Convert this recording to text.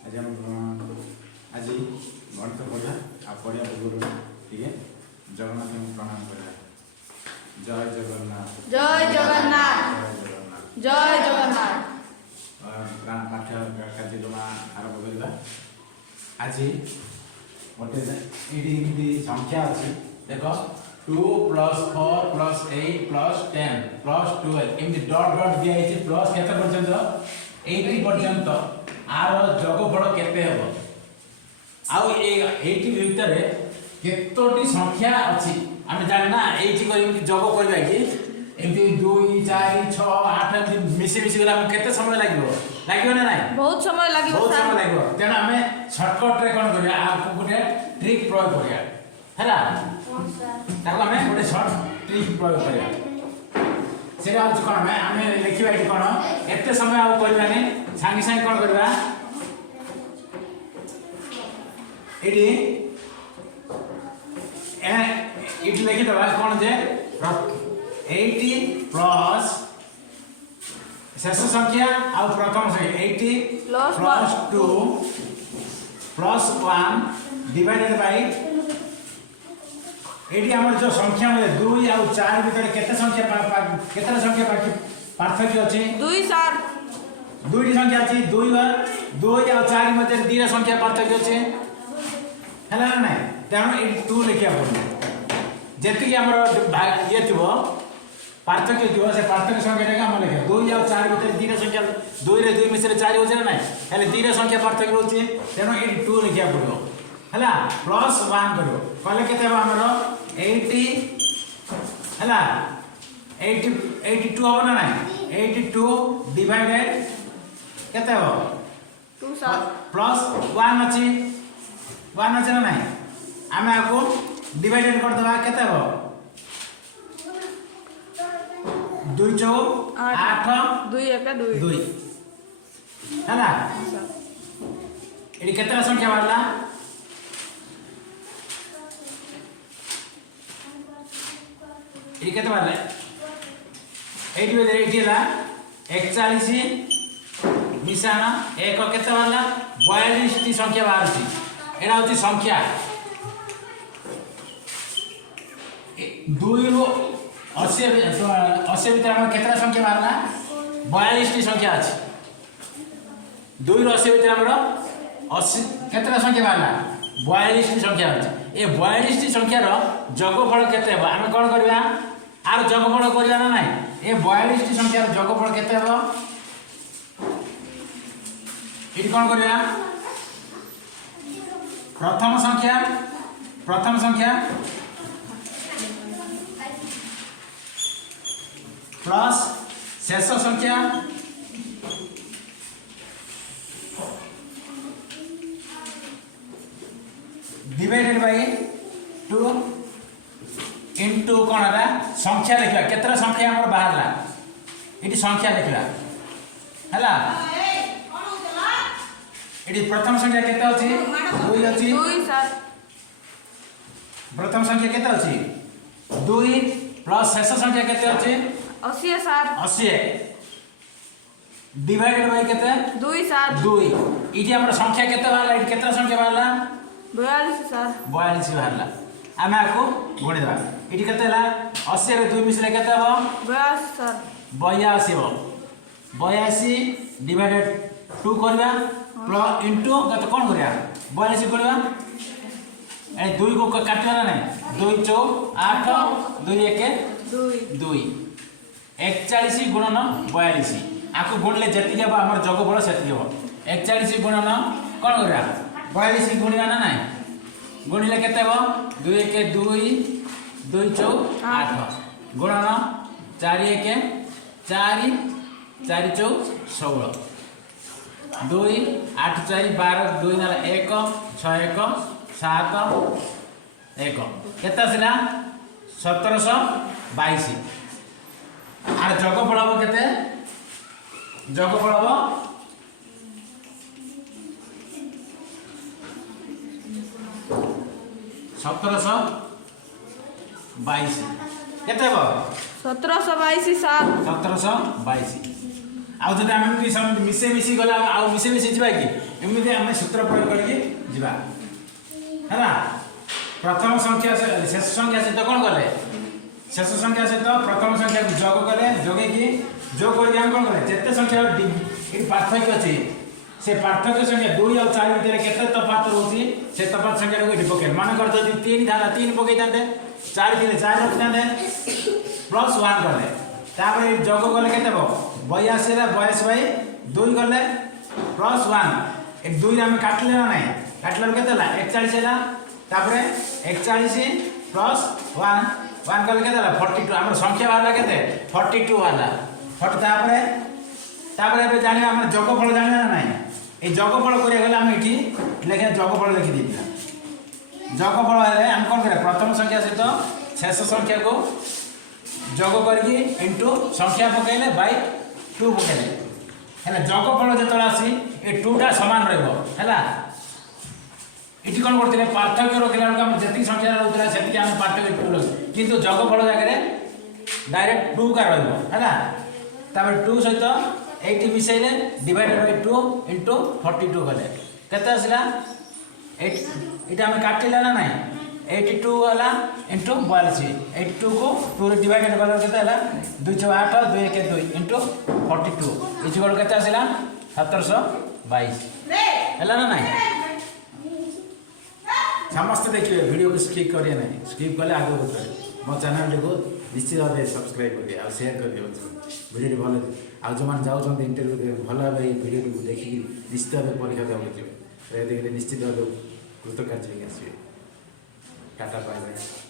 आज हम आज गणित पढ़ा आ पढ़ा पूर्व ठीक जगन्नाथ को प्रणाम करा। जय जगन्नाथ जय जगन्नाथ जय जगन्नाथ। पाठ कार्यक्रम आरंभ करवा। आज गोटे ये संख्या अच्छी देख 2 + 4 + 8 + 10 + 12 एमती डॉट डॉट दिया है प्लस केते पर्यंत 80 पर्यंत आर जोगफल केते हेबो आउ 80 भीतर केतोटी संख्या अछि हम जानना 80 को जोग करबा कि एमती 2 4 6 8 एमती मिसी मिसी गला केते समय लागबो लागबो ना नहीं बहुत समय लागबो बहुत समय लागबो तेना हमें शॉर्टकट रे कोन करिया आपको गोटे ट्रिक प्रयोग करिया हैला ताको हमें गोटे शॉर्ट ट्रिक प्रयोग करिया सेरा होछ कोन हमें लिखिबा कि कोन एते समय आ करबानी सांगे सांगे कोन करबा एडी इट लिखि दबा कोन जे 80 प्लस शेष संख्या आ प्रथम संख्या 80 प्लस 2 प्लस 1 डिवाइडेड बाय एडी हमर जो संख्या में 2 आ 4 भीतर केते संख्या केते संख्या पार्थक्य अछि 2 4 दुईटी संख्या अछि 2 आ 4 मध्ये 2 संख्या पार्थक्य अछि हैला ना तेणु ए 2 लिखिया पड़े जेति हमर ये थिबो पार्थक्य थिबो से पार्थक्य संख्या का हम लिखे 2 आ 4 भितर 2 संख्या 2 रे 2 मिसरे 4 हो जाय ना हेले 2 संख्या पार्थक्य होछि तेणु ए 2 लिखिया पड़ो हैला प्लस 1 करियो कहले केते बा हमर 80 हैला 80 82 हो ना नहीं 82 डिवाइडेड केते हो 2 7 प्लस 1 अछि 1 अछि ना नहीं आमे आको डिवाइडेड कर दबा केते हो 2 4 8 2 1 2 2 हैला एडी केतरा संख्या बारला एडी केते बारले 80 बजे 80 ला 41 मिसाना एक केते बारला 42 टी संख्या बारछि एडा होछि संख्या 2 रो 80 भीतर हम केतरा संख्या बारला 42 टी संख्या अछि 2 रो 80 भीतर हमरो 80 केतरा संख्या बारला 42 टी संख्या अछि ए 42 टी संख्या रो जोगफल केते हेबा हम कोन करबा आर जोगफल करिया ना नाही ए 42 टी संख्या रो जोगफल केते हेबा इट कोन करिया प्रथम संख्या प्लस शेष संख्या डिवाइडेड बाय 2 इनटू कोन हला संख्या लिखा केतरा संख्या हमर बाहरला इटी संख्या लिखला हला इटी प्रथम संख्या केते अछि 2 अछि 2 7 प्रथम संख्या केते अछि 2 प्लस शेष संख्या केते अछि 80 7 80 डिवाइडेड बाय केते 2 7 2 इटी हमर संख्या केते बाहरला इटी केतरा संख्या बाहरला 42 7 42 बाहरला आमे आको गुणी दबा इटी केते हला 80 रे 2 मिसले केते हो 42 7 82 हो 82 डिवाइडेड 2 करबा प्लस इनटू कत कोन करिया 42 करबा ए 2 को काटवा ना नहीं 2 4 8 2 1 2 2 41 गुणन 42 आको गुणले जति जाबा हमर जोगफल सेति हो 41 गुणन कोन करिया 42 गुणिया ना नहीं गुणिले केते हो 2 1 2 2 4 8 गुणन 4 1 4 4 4 16 2 8 4 12 2 नाला 1 6 1 7 1 केते आसिला 1722 आर जोगफल हो केते जोगफल हो 1722 केते हो 1722 7 1722 आउ जदि हम मिसे मिसी गला आउ मिसे मिसी जिबा कि एमती आम सूत्र प्रयोग करके जीवा है प्रथम संख्या शेष संख्या सहित कौन कले शेष संख्या सहित प्रथम संख्या को जोग कले जोगे जोग करके कौन कले जिते संख्या पार्थक्य अच्छी से पार्थक्य संख्या 2 और 4 भितर केते तफात रोची से तफात संख्या को पके मान कर जदि 3 था 3 पकई थाते 4 थे 4 रखी थाते प्लस 1 कले तापर जोग कले केते हो 82 रे 82 बाई 2 कले प्लस 1 एक 2 रे हम काटले ना नहीं काटले केते होला 41 हैला तापर 41 प्लस 1 कले केते होला 42 हमर संख्या वाला केते 42 वाला फट तापर ए जानिबा हम जोगफल जानिबा ना नहीं ए जोगफल करिया गले हम एठी लेखे जोगफल लिखि दिला जोगफल हेले हम कोन करे प्रथम संख्या सहित शेष संख्या को जोग करके इनटू संख्या पकेले बाय 2 पकेले हैला जोगफल जेतला आसी ए 2 टा समान रहबो हैला एठी कोन करथिले पार्थक्य रखिला हम जति संख्या रहउतला सेति हम पार्थक्य 2 रख किंतु जोगफल जागरे डायरेक्ट 2 का रहबो हैला तापर 2 सहित 80 मिसाइले डिवाइडेड बाय 2 इनटू 42 गले केते आसला 8 इटा हम काटिला ना नहीं 82 वाला इनटू 42 82 को 2 रे डिवाइडेड वाला केते हला 208 2 1 2 इनटू 42 इजगल केते आसला 1722 हला ना नहीं समस्त देखिए वीडियो को स्किप करिए नहीं स्किप कले आगे बढ़े मो चैनल को निश्चित भाव सब्सक्राइब करिए और शेयर करिए वीडियो भल आज जो मैंने जाऊँ इंटरव्यू भल भाव वीडियो को देखिए निश्चित भाव परीक्षा देवाक जी निश्चित भाव कृतकार्य आसवे टाटा बाय बाय।